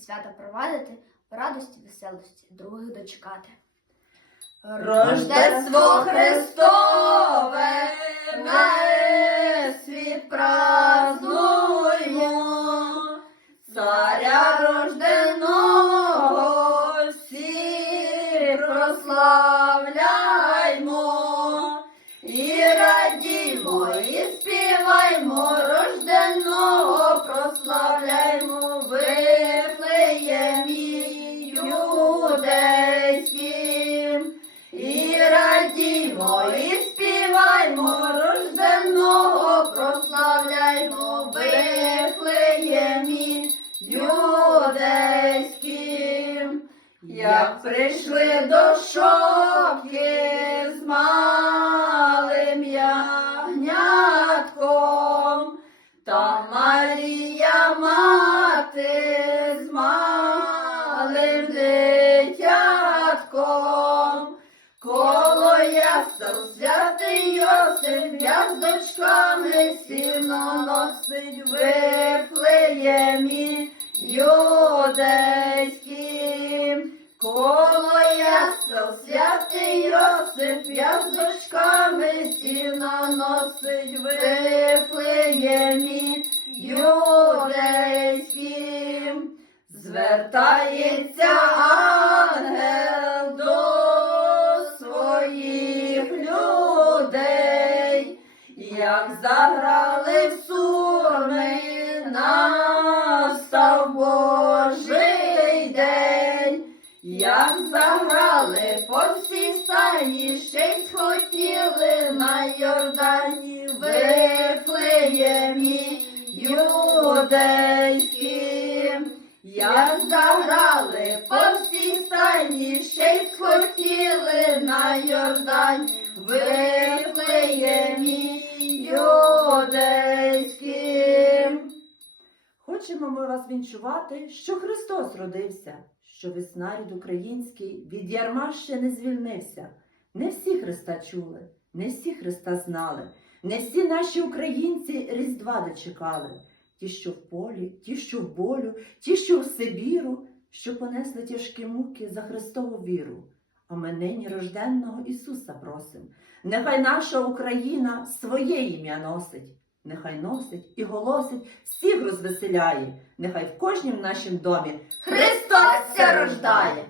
свята провадити, радості, веселості, других дочекати. Рождество Христове, на світ празднуймо, Як прийшли до шопки з малим ягнятком, та Марія мати з малим дитятком, коло ясел святий Йосип, я з дочками сіно носить виплеємі юдейським. Носить виплеємі юдейським. Звертається ангел до своїх людей, як заграли в сурми, настав Божий день, як заграли по всій стаї, ще й схотіли на Йордані виплеємі юдейським. Як заграли по всій стані, ще й схотіли на Йордані виплеємі юдейським. Хочемо ми вас вінчувати, що Христос родився, що веснарід український від ярма ще не звільнився. Не всі Христа чули, не всі Христа знали, не всі наші українці Різдва дочекали. Ті, що в полі, ті, що в болю, ті, що в Сибіру, що понесли тяжкі муки за Христову віру. А ми нині рожденного Ісуса просим. Нехай наша Україна своє ім'я носить, нехай носить і голосить, всіх розвеселяє, нехай в кожнім нашім домі Христос рождає.